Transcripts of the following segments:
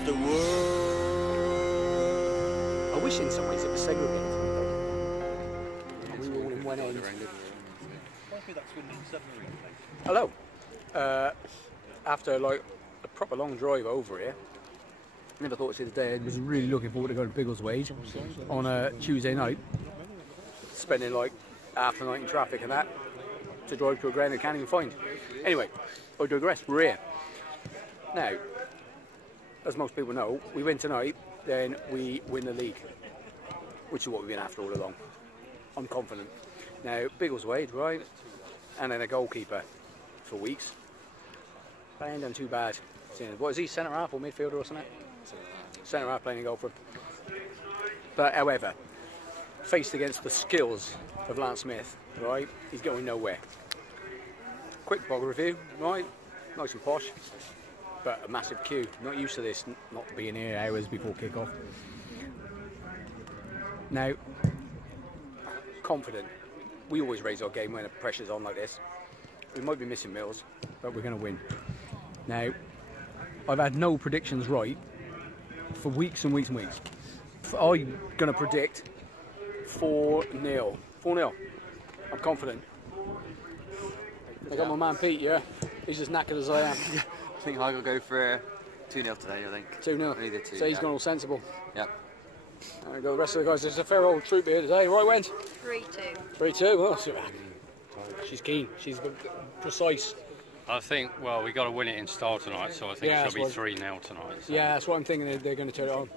of the world. I wish in some ways it was segregated. We were all in one end. Hello. After like a proper long drive over here, never thought to see the day. I was really looking forward to going to Biggleswade on a Tuesday night, spending like half the night in traffic and that, to drive to a ground I can't even find. Anyway, I digress, we're here. Now, as most people know, we win tonight, then we win the league, which is what we've been after all along. I'm confident. Now, Biggleswade, right, and then a goalkeeper for weeks. But I ain't done too bad. What is he, centre half or midfielder or something? Centre half playing a goal for him. But however, faced against the skills of Lance Smith, right, he's going nowhere. Quick bog review, right, nice and posh, but a massive queue. Not used to this, not being here hours before kick-off. Now, confident. We always raise our game when the pressure's on like this. We might be missing Mills, but we're going to win. Now, I've had no predictions right for weeks and weeks and weeks. I'm going to predict 4-0. 4-0. I'm confident. I got my man Pete, yeah? He's as knackered as I am. I think I'll go for 2-0 today, I think. 2-0. Only the 2, so he's gone all sensible. Yeah. There we go, the rest of the guys. There's a fair old troop here today. Right, Wendy? 3-2. 3-2. Well, she's keen. She's precise. I think, well, we've got to win it in style tonight, so I think it should be 3-0 tonight. So. Yeah, that's what I'm thinking. They're going to turn it on.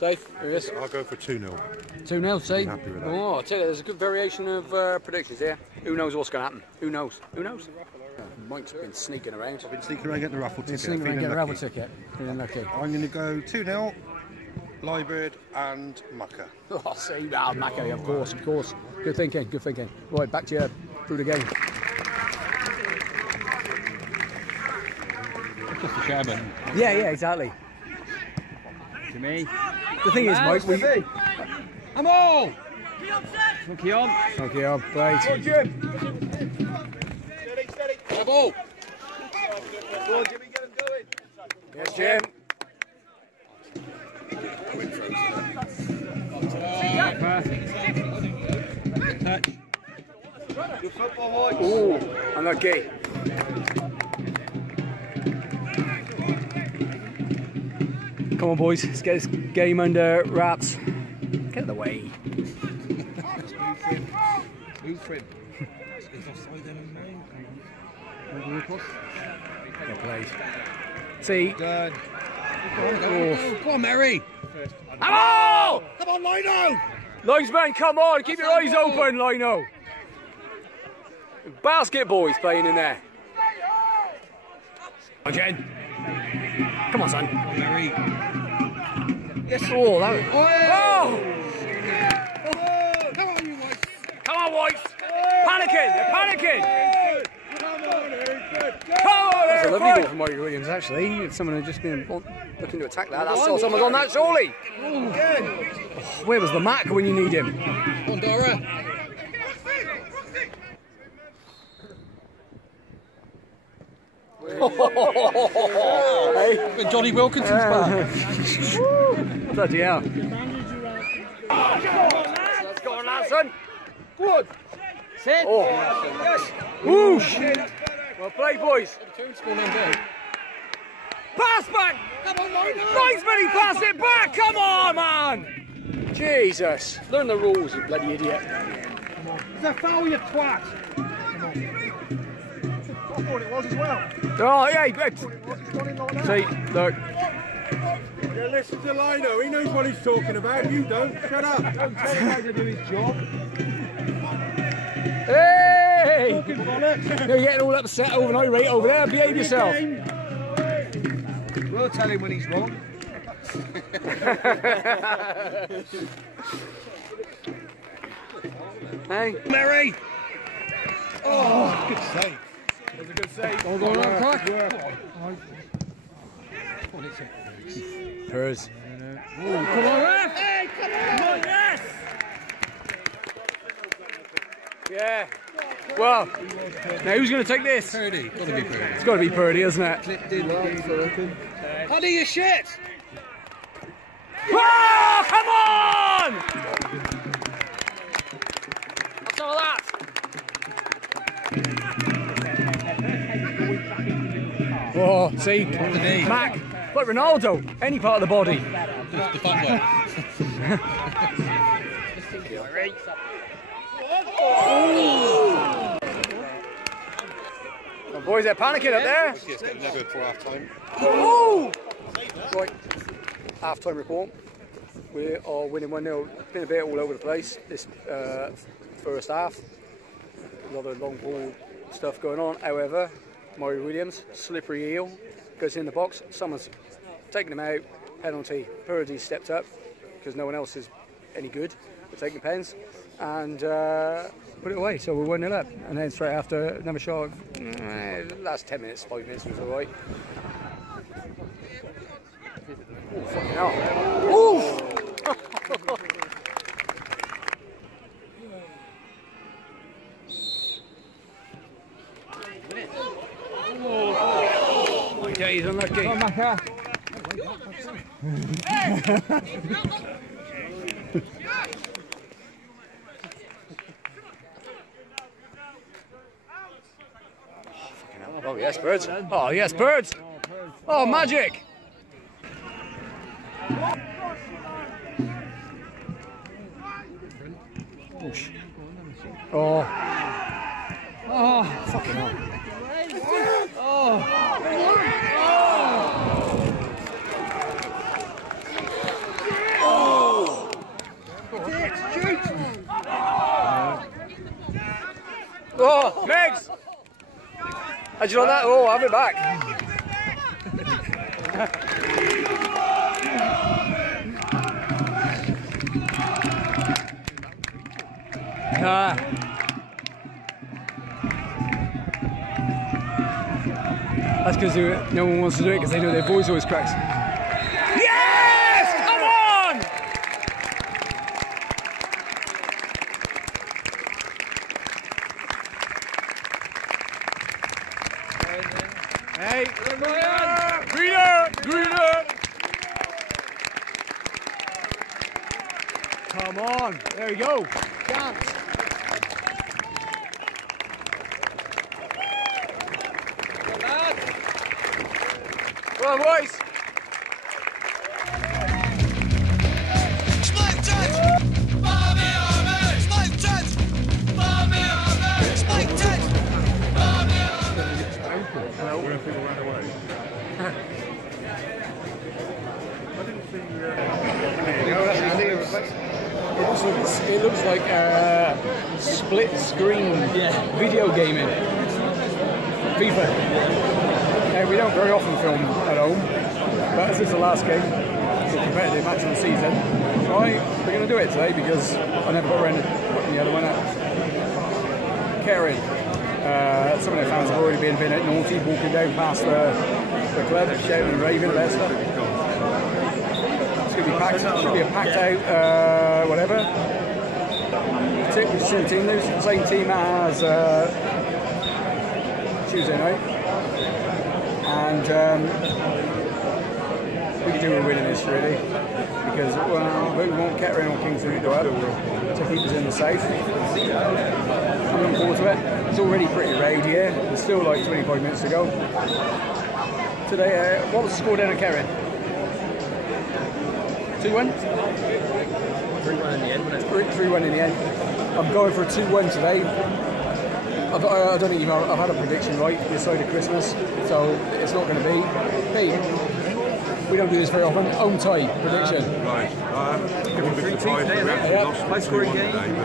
Dave, who is? I'll go for 2-0. 2-0, see? I'm happy with that. Oh, I tell you, there's a good variation of predictions here. Who knows what's going to happen? Who knows? Who knows? Mike's been sneaking around. I've been sneaking around getting the raffle ticket. Sneaking around getting the raffle ticket. Feeling lucky. I'm going to go 2-0, Liebird and Mucker. Oh, see, Macca, of course, of course. Good thinking, good thinking. Right, back to you through the game. Just the chairman. Yeah, exactly. To me. The thing is, Mike, we... I'm all! Monkey on. Monkey on, right. Go on, Jim. Steady. Have all. Go on, Jimmy, get him going. Yes, Jim. Touch. Good football, boys. Ooh, unlucky. Come on, boys, let's get this game under wraps. Get out of the way. Move for him. Well played. See. Done. Come on, Mary. Oh! Come on, Lino. Linesman, come on, keep your eyes open, Lino. Basket boys playing in there. Come on, Jen. Come on, son. Mary. Yes. Oh, that was... Oh! Come on, you Whites. Come on, Whites. Panicking, they're panicking. Come on, Hereford. Come on, that's a lovely ball from Mike Williams, actually. If someone had just been looking to attack that, that's still someone's on that, surely. Oh, where was the Mac when you need him? On Dora. Hey. When Johnny Wilkinson's back. Bloody hell. Let's go on, lad, son. Good. Sit. Oh. Yes. Whoosh. Well played, boys. Pass back. Come on, Lino. Linesman, he passed it back. Come on, man. Jesus. Learn the rules, you bloody idiot. It's a foul, you twat. I thought it was as well. Oh, yeah. See, look. Yeah, listen to Lino, he knows what he's talking about, you don't. Shut up. Don't tell him how to do his job. Hey! Talking bollocks. You're getting all upset overnight, right over there. Behave yourself. We'll tell him when he's wrong. Hey, Mary. Oh, good save. that was a good save. All going on, Clark. Hers. Come on, ref. Hey, come on, yes! Yeah. Well, now who's going to take this? Purdy. Got to be Purdy. It's got to be Purdy, isn't it? Clipped in, I reckon. Paddy, you shit! Oh, come on! What's all that? Oh, see, Mac, like Ronaldo, any part of the body. The fun way. Oh, boys, they're panicking up there. It's getting no good for half time. Oh! Right, half-time report. We are winning 1-0. Been a bit all over the place this first half. A lot of long ball stuff going on. However, Murray Williams, slippery eel, goes in the box. Someone's taken him out. Penalty. Purdy stepped up because no one else is any good. We're taking pens and put it away. So we're 1-0 up. And then straight after, another shot. Last 10 minutes, 5 minutes was all right. Oh, fucking hell. Oof! Okay, he's unlucky. Come back here. Oh yes, birds. Oh yes, birds. Oh, magic. Oh. Oh, fucking hell. Oh. Oh. Oh, Megs! How'd you like that? Oh, have it back. That's because no one wants to do it because they know their voice always cracks. Yes! Come on! Hey! Greener! Greener! Come on! There we go! Dance! Come on, boys! It looks like split screen video gaming. FIFA. We don't very often film at home, but as it's the last game, it's a competitive match of the season, we're going to do it today because I never got around to putting the other one out. Kettering. Some of their fans have already been a bit naughty, walking down past the club, shouting and raving about stuff. It's going to be packed. Should be a packed out, whatever. We've seen the team lose. The same team as Tuesday night. And we could do with winning this really, because we want Kettering or Kingston to do up to keep us in the safe. I'm looking forward to it. It's already pretty rowdy here. There's still like 25 minutes to go. Today, what was the score down at Kettering? 2-1? 3-1 in the end, wasn't it? 3-1 in the end. I'm going for a 2-1 today. I don't think I've had a prediction right this side of Christmas, so it's not going to be. Hey, we don't do this very often. Home tie prediction. Right. Give a bit of High scoring game.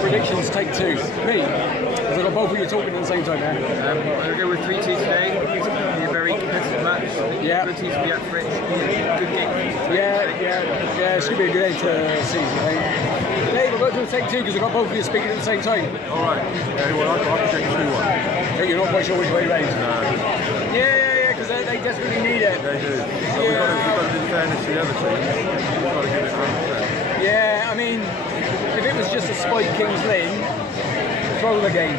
Predictions take two. Me, because I've got both of you talking at the same time now. I'm going to go with 3-2 today. It's going to be a very competitive match. Yeah. Good teams will be up for it. Good game. Yeah, it's going to be a good end to the season, I think. Dave, I've got to do a take two because I've got both of you speaking at the same time. Alright. Yeah, well, I'll take 2-1. Hey, you're not quite sure which way round? Yeah, because they desperately need it. They do. So we've got to do fairness to the other team. We've got to give it 100%. Yeah, I mean, if it was just a Spike Kings Lynn, throw the game.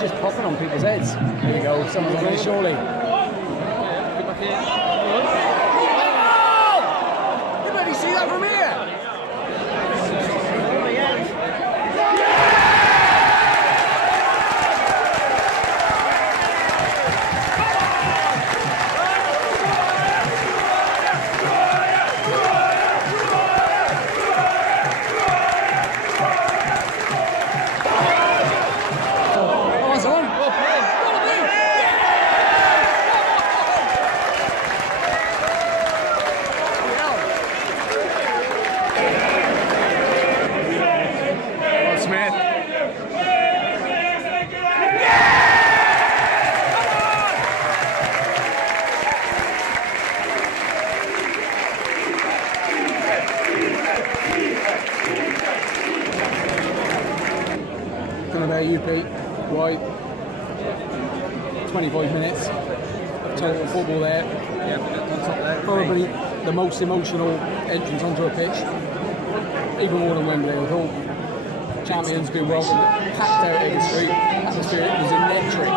he's just popping on people's heads. There you go, someone's on there surely. Oh! You maybe see that from here? You, Pete, right, 25 minutes of total football there. Yeah, probably the most emotional entrance onto a pitch, even more than Wembley, I thought. Champions been welcomed, packed out every street, atmosphere was electric.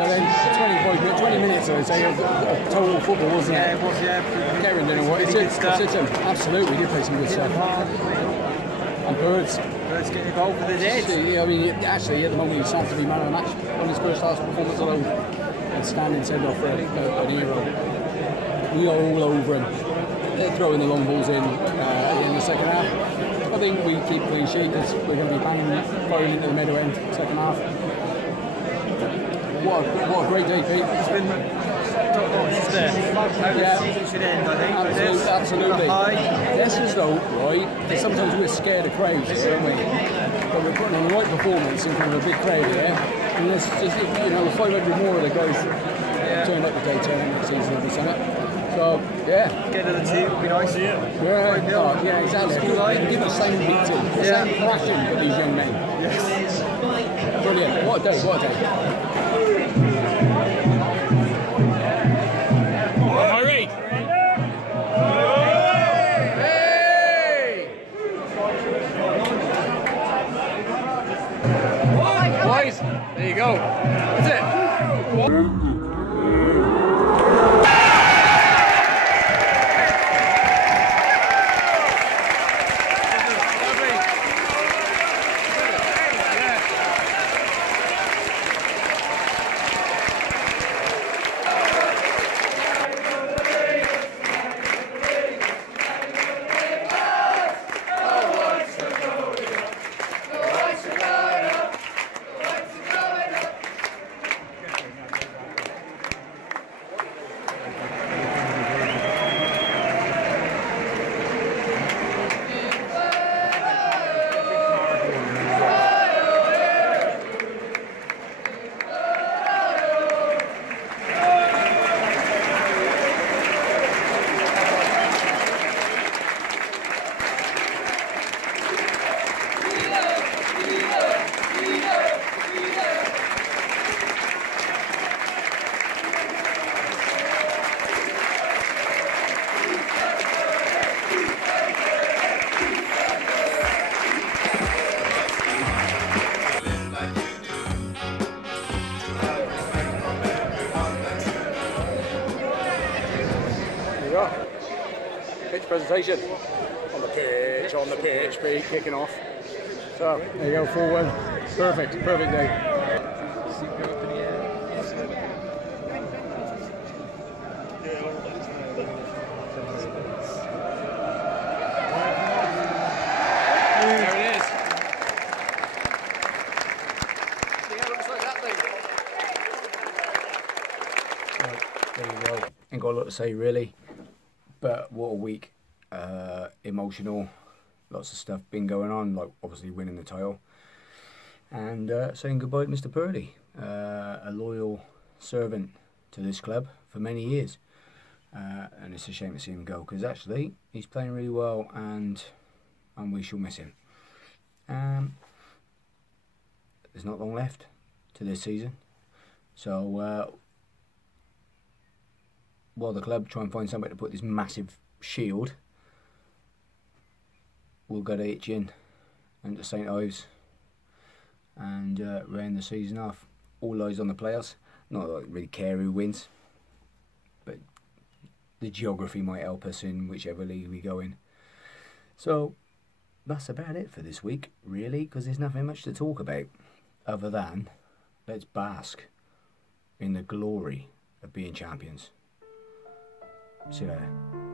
And then, so then 20 minutes, I would say, of total football, wasn't it? Yeah, it was, yeah. Kettering didn't what? It's absolutely, we did play some good stuff. And Birds getting involved with the dead. I mean, actually, at the moment, he's to be man of the match on his first class performance alone and standing send off for an hero. We are all over him. They're throwing the long balls in at the end of the second half. I think we keep clean sheet because we're going to be firing into the middle end second half. What a great day, Pete. It's been top notch, isn't it? The season should end, I think. Absolutely. This is though, right, because sometimes we're scared of crowds, don't we? But we're putting on the right performance in front of a big crowd here. And there's just, 500 more of the guys turned up the day turning next season of the Senate. So, yeah. Get another two would be nice. Yeah, exactly. Give us the same beat too. The same passion for these young men. Yes. Brilliant. What a day, what a day. There you go. That's it. Presentation on the pitch, Pete, kicking off. So there you go, 4-1. Perfect day. There it is. Yeah, looks like that thing. Right, there you go. Ain't got a lot to say really, but what a week. Emotional, lots of stuff been going on, like obviously winning the title and saying goodbye to Mr. Purley, a loyal servant to this club for many years, and it's a shame to see him go because actually he's playing really well and we shall miss him. There's not long left to this season, so while the club try and find somewhere to put this massive shield, we'll go to Hitchin and to St Ives and round the season off. All eyes on the playoffs. Not that I really care who wins, but the geography might help us in whichever league we go in. So that's about it for this week, really, because there's nothing much to talk about other than let's bask in the glory of being champions. See you later.